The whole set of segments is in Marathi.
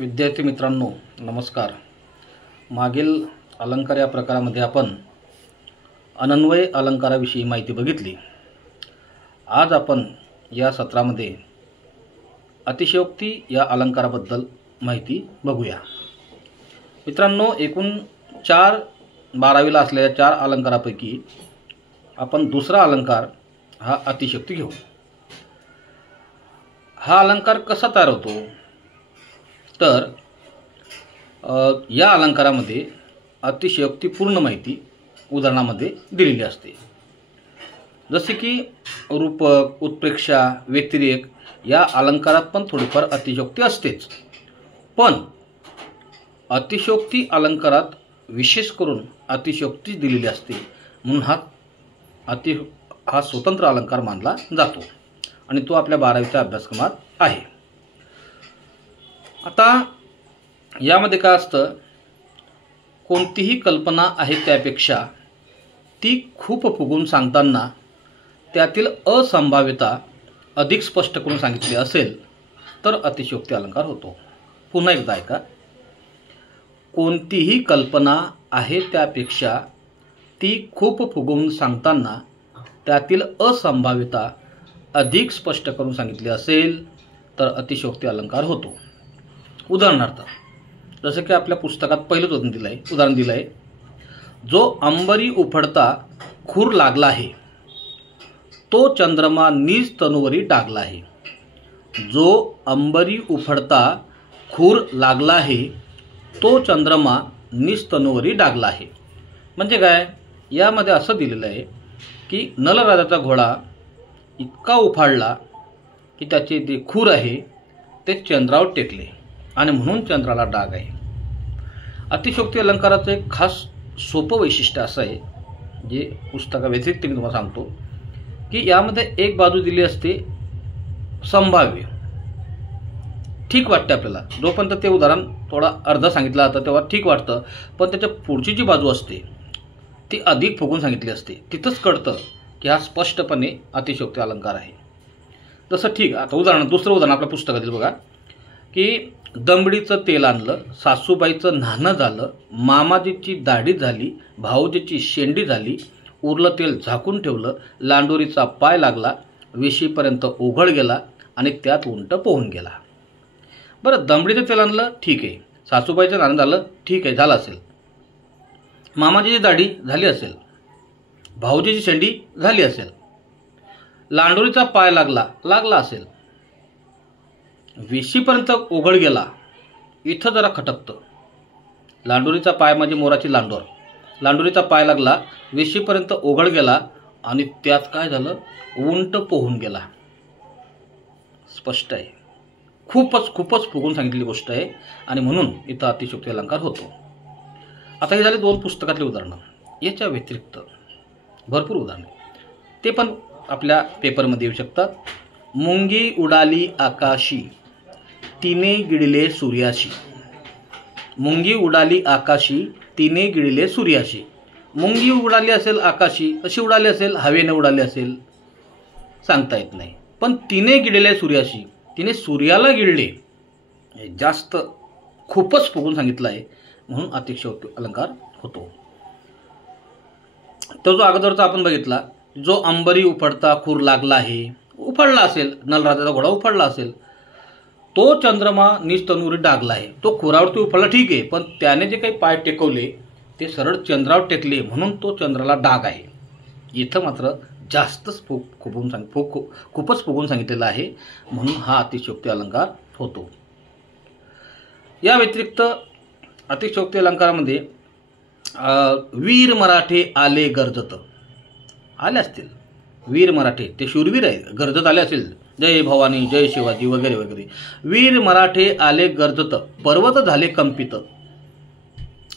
विद्यार्थी मित्रांनो नमस्कार। मागील अलंकार या प्रकारामध्ये आपण अनन्वय अलंकाराविषयी माहिती बघितली। आज आपण या सत्रामध्ये अतिशयोक्ती या अलंकाराबद्दल माहिती बघूया। मित्रांनो, एकूण 12वीला असलेल्या 4 अलंकारापैकी आपण दुसरा अलंकार हा अतिशयोक्ती घेऊ। हा अलंकार कसा तयार होतो तर या अलंकारामध्ये अतिशयोक्तीपूर्ण माहिती उदाहरणामध्ये दिलेली असते। जसे की रूपक, उत्प्रेक्षा, व्यतिरेक या अलंकारात पण थोडीफार अतिशयोक्ती असतेच, पण अतिशयोक्ती अलंकारात विशेष करून अतिशयोक्ती दिलेली असते, म्हणून हा स्वतंत्र अलंकार मानला जातो आणि तो आपल्या 12वीच्या अभ्यासक्रमात आहे। आता यामध्ये काय असतं, कोणतीही कल्पना आहे त्यापेक्षा ती खूप फुगून सांगताना त्यातील असंभाव्यता अधिक स्पष्ट करून सांगितली असेल तर अतिशयोक्ती अलंकार होतो। पुन्हा एकदा ऐका, कोणतीही कल्पना आहे त्यापेक्षा ती खूप फुगवून सांगताना त्यातील असंभाव्यता अधिक स्पष्ट करून सांगितली असेल तर अतिशयोक्ती अलंकार होतो। उदाहरणार्थ, जसे की आपल्या पुस्तकात पहिलंच उदाहरण दिलं आहे, जो अंबरी उफडता खूर लागला आहे तो चंद्रमा निज तनुवरी डागला आहे। जो अंबरी उफडता खूर लागला आहे तो चंद्रमा निज तनुवरी डागला आहे। म्हणजे काय, यामध्ये असं दिलेलं आहे की नलराजाचा घोडा इतका उफाडला की त्याचे जे खूर आहे ते चंद्रावर टेकले आणि म्हणून चंद्राला डाग आहे। अतिशयोक्ती अलंकाराचं एक खास सोपं वैशिष्ट्य असं आहे, जे पुस्तकाव्यतिरिक्त मी तुम्हाला सांगतो, की यामध्ये एक बाजू दिली असते संभाव्य। ठीक वाटते आपल्याला, जोपर्यंत ते उदाहरण थोडा अर्ध सांगितलं जातं तेव्हा ठीक वाटतं, पण त्याच्या पुढची जी बाजू असते ती अधिक फुगून सांगितली असते। तिथंच कळतं की हा स्पष्टपणे अतिशयोक्ती अलंकार आहे। तसं ठीक, आता दुसरं उदाहरण आपल्या पुस्तकातील बघा, की दमडीचं तेल आणलं, सासूबाईचं न्हाणं झालं, मामाजीची दाढी झाली, भाऊजीची शेंडी झाली, उरलं तेल झाकून ठेवलं, लांडोरीचा पाय लागला, वेशीपर्यंत ओघळ गेला आणि त्यात उंट पोहून गेला। बरं, दमडीचं तेल आणलं ठीक आहे, सासूबाईचं न्हाणं झालं ठीक आहे, झालं असेल, मामाजीची दाढी झाली असेल, भाऊजीची शेंडी झाली असेल, लांडोरीचा पाय लागला असेल, वेशीपर्यंत ओघळ गेला, इथं जरा खटकतं। लांडोरीचा पाय म्हणजे मोराची लांडोर, लांडोरीचा पाय लागला, वेशीपर्यंत ओघळ गेला आणि त्यात काय झालं, उंट पोहून गेला। स्पष्ट आहे, खूपच फुगून सांगितलेली गोष्ट आहे आणि म्हणून इथं अतिशयोक्ती अलंकार होतो। आता हे झाले 2 पुस्तकातले उदाहरणं। याच्या व्यतिरिक्त भरपूर उदाहरणे ते पण आपल्या पेपरमध्ये येऊ शकतात। मुंगी उडाली आकाशी तिने गिळले सूर्याशी। मुंगी उडाली आकाशी तिने गिळले सूर्याशी। मुंगी उडाली असेल आकाशी, कशी उडाली असेल, हवेने उडाली असेल, सांगता येत नाही, पण तिने गिळले सूर्याशी, तिने सूर्याला गिळले, जास्त खूपच फुगून सांगितलं आहे, म्हणून अतिशयोक्ती अलंकार होतो। तो जो अगोदरचा आपण बघितला, जो अंबरी उफडता खूर लागला आहे, उफडला असेल, नलराजाचा घोडा उफडला असेल, तो चंद्रमा निज तनुवरी डागला आहे। तो खुरावरती उफडला ठीक आहे, पण त्याने जे काही पाय टेकवले ते सरळ चंद्रावर टेकले, म्हणून तो चंद्राला डाग आहे। इथं मात्र जास्तच खूपच फुगून सांगितलेलं आहे, म्हणून हा अतिशयोक्ती अलंकार होतो। या व्यतिरिक्त अतिशयोक्ती अलंकारामध्ये वीर मराठे आले गर्जत आले असतील, वीर मराठे ते शूरवीर आहे, गर्जत आले असेल, जय भवानी जय शिवाजी वगैरे वगैरे। वीर मराठे आले गर्जत पर्वत झाले कंपित।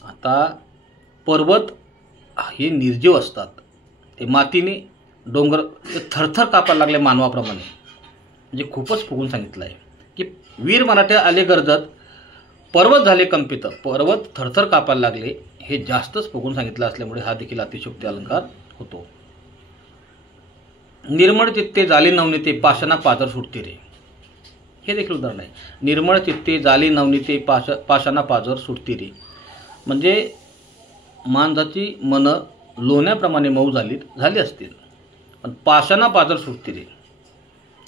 आता पर्वत हे निर्जीव असतात, ते मातीने डोंगर थरथर कापायला लागले मानवाप्रमाणे, म्हणजे खूपच फुगून सांगितलं आहे की वीर मराठे आले गर्जत पर्वत झाले कंपित, पर्वत थरथर कापायला लागले, हे जास्तच फुगून सांगितलं असल्यामुळे हा देखील अतिशयोक्ती अलंकार होतो। निर्मळ चित्ते झाले नवनीते पाषाणा पाजर सुटते रे। हे देखील उदाहरण आहे. निर्मळ चित्ते झाली नवनीते पाषाणा पाजर सुटती रे. म्हणजे माणसाची मनं लोण्याप्रमाणे मऊ झाली असतील, पण पाषाणा पाजर सुटती रे.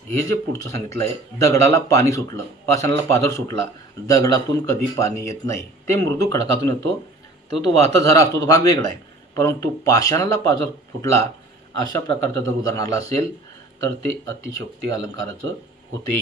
हे जे पुढचं सांगितलं आहे, दगडाला पाणी सुटलं, पाषाणाला पाजर सुटला. दगडातून कधी पाणी येत नाही, ते मृदू खडकातून येतो. तो वाहता झरा असतो, तो भाग वेगळा आहे. परंतु पाषाणाला पाजर फुटला अशा प्रकारचं जर उदाहरण आलं असेल तर ते अतिशयोक्ती अलंकाराचं होते.